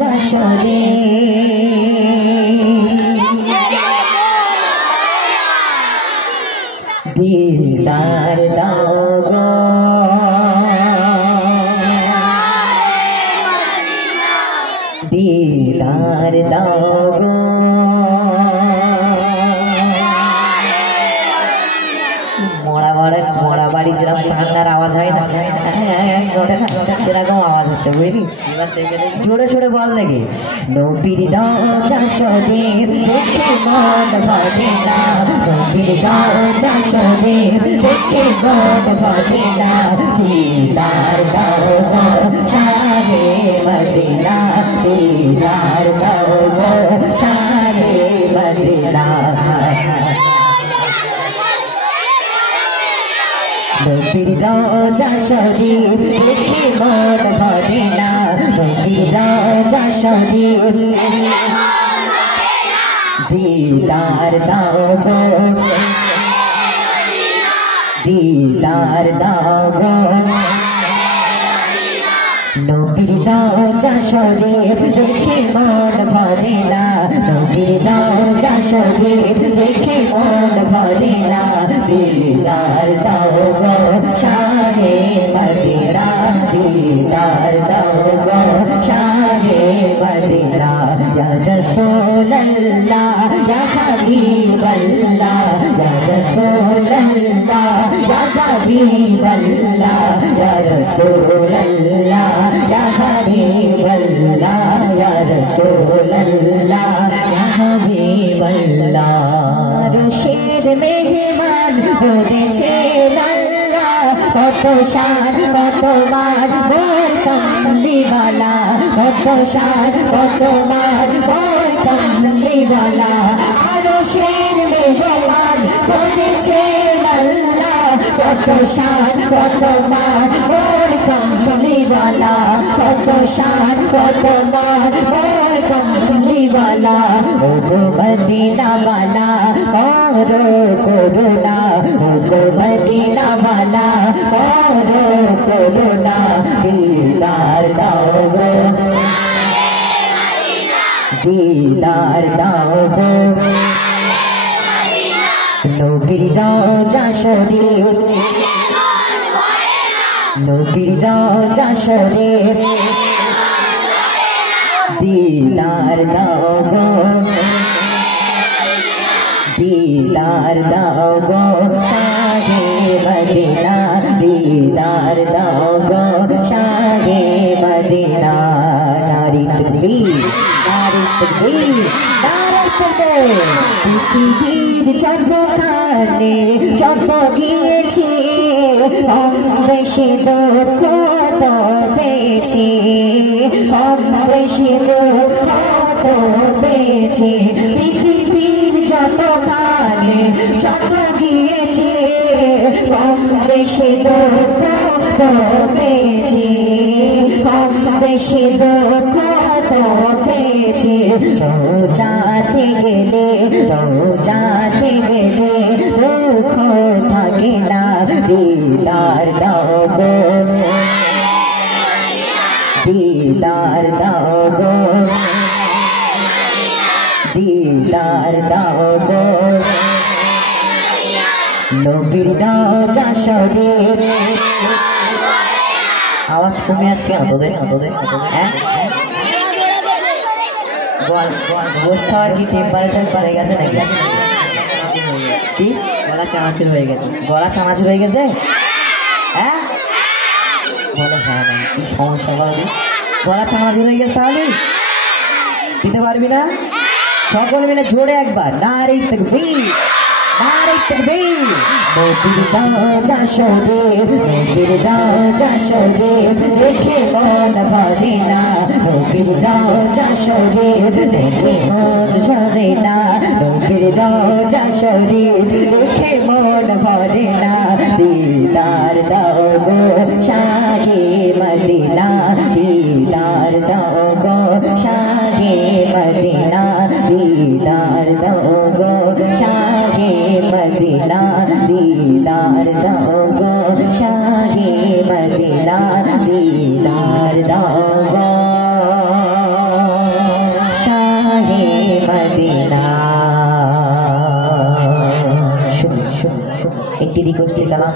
যশোরে দিদার দাও গো দিদার দাও গো মরা বাড়ি যেরকম ঠান্ডার আওয়াজ হয় না সেরকম আওয়াজ হচ্ছে বুঝলি জোরে জোরে বল দেখি নবীর যশোরে দেখে মন ভরে না নবীর যশোরে দেখে মন ভরে না দিদার দাও গো শাহে মদিনা দিদার দাও গো শাহে মদিনা নবীর যশোরে দেখে মন ভরে না নবীর যশোরে দিদার দাও গো দিদার দাও গো নবীর যশোরে দেখে মন ভরে না নবীর যশোরে দেখে মন ভরে না দিদার দাও গো শাহে মদিনা দিদার দাও গো শাহে মদিনা ইয়া রাসূলুল্লাহ ইয়া হাবিবাল্লাহ ইয়া রাসূলুল্লাহ ইয়া হাবিবাল্লাহ ইয়া রাসূলুল্লাহ या हबीबल्लाह या रसूलल्लाह या हबीबल्लाह शेर मेहमान করেছেন আল্লাহ কত শান কত মান মোর কমলিওয়ালা কত শান কত মান মোর কমলিওয়ালা আরো শের মেহমান করেছেন আল্লাহ কত শান কত মান মোর কমলিওয়ালা কত শান কত মান মোর কমলিওয়ালা ও মদিনা वाला और कोरोना ओ मदीना वाला और कोरोना दीदार दाओ गो दीदार दाओ गो नबीर যশোরে नबीर যশোরে दीदार दाओ गो दीदार दाओ गो शाहे मदीना दीदार दाओ गो शाहे मदीना नारी तकबीर नारी तकबीर नारी तकबीर পৃথিবীর জন্মখানে জন্ম গিয়েছে কম বেশি দুঃখ তো পেয়েছি কম বেশি দুঃখ তো পেয়েছি পৃথিবীর যতখানে জন্ম গিয়েছে কম বেশি দুঃখ তো পেয়েছি কম বেশি দুঃখ তো পেয়েছি রোজাতে গেলে দুঃখ থাকে না দিদার দাও গো दीदार दाओ गो दीदार दाओ गो नबीर যশোরে आवाज कमे आछे ना তোদের হ্যাঁ গোশ খাওয়ার কি টেম্পারেচার কমে গেছে নাকি কি গলা চানাচুর হয়ে গেছে হ্যাঁ বলে হ্যাঁ না কি সমস্যা বলবি গলা চানাচুর হয়ে গেছে তাহলে দিতে পারবি না সকল মিলে জোরে একবার নারী তাকবীর নারী তাকবীর নবীর যশোরে দেখে মন ভরে না নবীর যশোরে দেখে মন ঝরে না নবীর যশোরে দেখে মন ভরে না दीदार दाओ गो शाहे मदीना दीदार दाओ गो शाहे मदीना दीदार दाओ गो शाहे मदीना दीदार दाओ गो शाहे मदीना दीदार दाओ गो শাহে মদিনা। শুনুন শুনুন শুনুন একটি রিকোয়েস্ট কালাম